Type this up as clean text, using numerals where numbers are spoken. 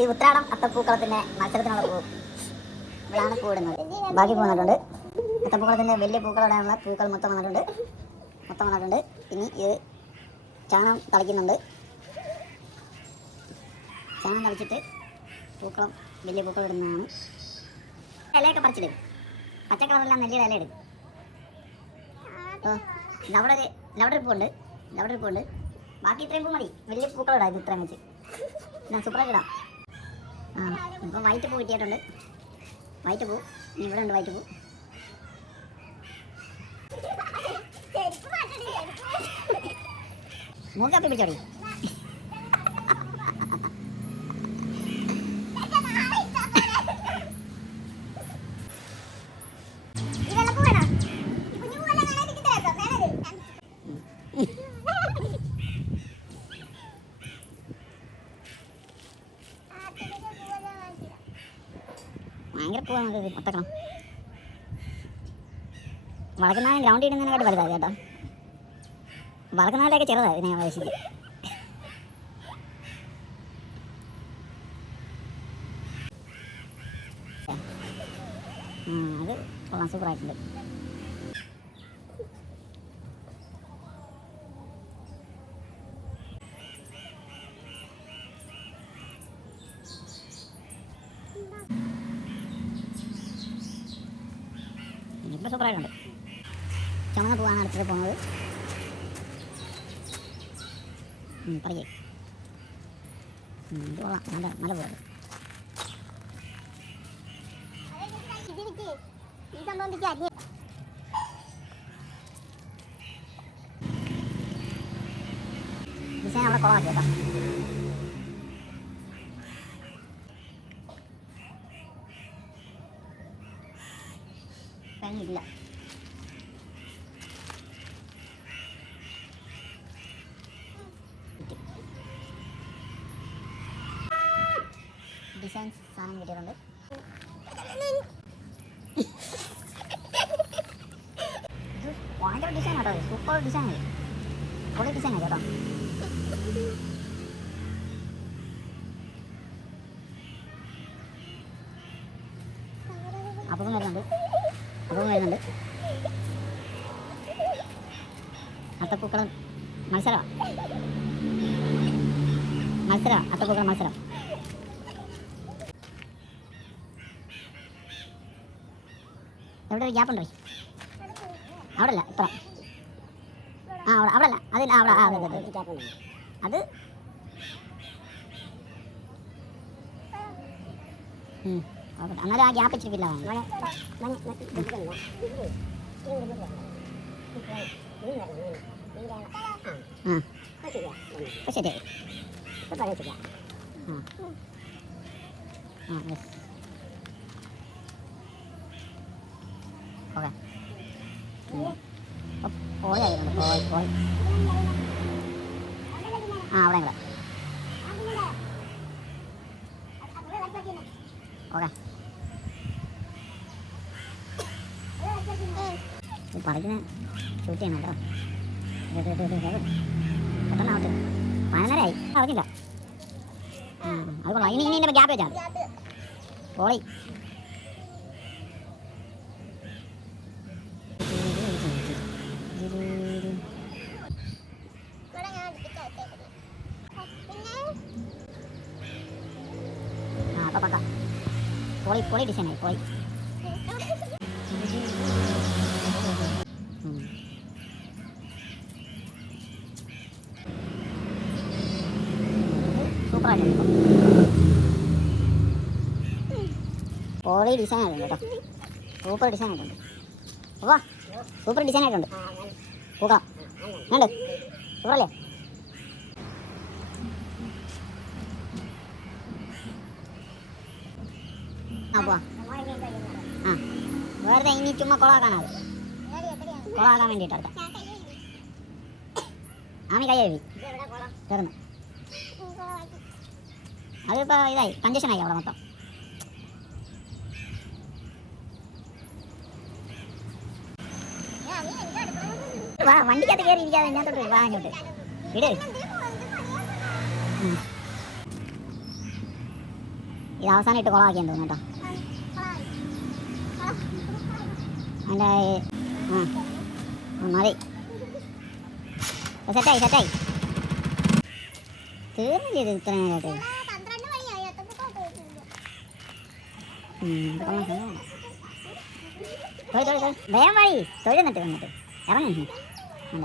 ഈ ഉത്രാടം അത്തപ്പൂക്കളത്തിന്റെ മത്സരത്തിനുള്ള പൂ ഇവിടെയാണ് പൂടുന്നത്. ബാക്കി പൂ വന്നിട്ടുണ്ട്. അത്തപ്പൂക്കളത്തിന്റെ വലിയ പൂക്കളോടെയുള്ള പൂക്കൾ മൊത്തം വന്നിട്ടുണ്ട്. ഇനി ഇത് ചാണം തളിക്കുന്നുണ്ട്. ചാണം തളിച്ചിട്ട് പൂക്കളം വലിയ പൂക്കൾ ഇടുന്നതാണ്. ഇലയൊക്കെ പറിച്ചിടും. പച്ച കളറെല്ലാം നെല്ലിയുടെ ഇല ഇടും. ലവിടെ പൂവുണ്ട്. ബാക്കി ഇത്രയും പൂ മതി. വലിയ പൂക്കളോടാ ഇത് ഇത്രയും വെച്ച് ഞാൻ സൂപ്പറായിട്ട് ഇടാം. ഇപ്പം വൈറ്റ് പൂ കിട്ടിയിട്ടുണ്ട്. വൈറ്റ് പൂ ഇവിടെ ഉണ്ട്. വൈറ്റ് പൂ മൂക്കാപ്പി പിടിച്ചോടി. ഭയങ്കര പൂവാണ് ഒത്തക്കണം. വളർക്കുന്നാലും ഗ്രൗണ്ടിൽ ഇടുന്നതിനെക്കാട്ട് വലുതാണ് കേട്ടോ. വളർക്കുന്നാലൊക്കെ ചെറുതാണ് ഇതിനെ വയസ്സിൽ. അത് കൊള്ളാം, സൂപ്പറായിട്ടുണ്ട്. ഇപ്പം സൂപ്പറായിട്ടുണ്ട്. ചുമന്ന പൂവാണ് അടുത്തത് പോകുന്നത്. പറയേ ഇത് കൊള്ളാം. നല്ല പൂവാണ്. ഡിസൈൻ അവിടെ കുളമാക്കി കേട്ടോ. കഴിഞ്ഞിട്ടില്ല. ഡിസൈൻ സാധനം കിട്ടിയിട്ടുണ്ട്. ഭയങ്കര ഡിസൈൻ കേട്ടോ. സൂപ്പർ ഡിസൈൻ, പൊളി ഡിസൈൻ കേട്ടോ. അപ്പം വരുന്നുണ്ട്. അത്തപ്പൂക്കളം മത്സരം. അത്തപ്പൂക്കളം മത്സരം. എവിടെ ഒരു ഗ്യാപ്പുണ്ടോ? അവിടെ അല്ല, ഇത്ര അവിടെ അല്ല, അതിൽ അവിടെ അത് എന്നാലും ആ ഗ്യാപ്പ് ഇച്ചിരിക്കില്ല. ശരിയായി. ഓക്കെ. പോയായിരുന്നു പോയി. അവിടെ ഓക്കെ. പടക്കിന് ഷൂട്ട് ചെയ്യണം കേട്ടോ. പെട്ടെന്നാവട്ടെ. 11:30 അറിഞ്ഞില്ല. അത് കൊള്ളാം. ഇനി എൻ്റെ ഗ്യാപ്പ് വെച്ചാൽ പോളി. അപ്പം പക്ക പൊളി ഡിസൈനായി പോയി. സൂപ്പറായിട്ടുണ്ട്. പൊളി ഡിസൈൻ ആയിട്ടുണ്ട് കേട്ടോ. സൂപ്പർ ഡിസൈൻ ആയിട്ടുണ്ട്. വാ, സൂപ്പർ ഡിസൈൻ ആയിട്ടുണ്ട്. പൂക്ക വേണ്ട സൂപ്പറല്ലേ? പോവാ. വെറുതെ ഇനി ചുമ്മാ കൊളാക്കാനാണ്. കൊളാക്കാൻ വേണ്ടിയിട്ട് അടുത്ത ആമി കൈ കഴുകി തീർന്നു. അതിപ്പോൾ ഇതായി കഞ്ചഷനായി അവിടെ മൊത്തം. വാ, വണ്ടിക്കകത്ത് കയറി ഇരിക്കാതെ ഇതിനകത്തോട്ട് വാ. അങ്ങോട്ട് വിട്. ഇത് അവസാനം ഇട്ട് കുളമാക്കിയെന്ന് തോന്നുന്നു കേട്ടോ. അതിൻ്റെ മതി. സെറ്റായി തീർന്നില്ല ഇത് ഇത്ര നേരമായിട്ട്. വേഗം വഴി തൊഴിൽ വന്നിട്ട് ഇറങ്ങി അല്ല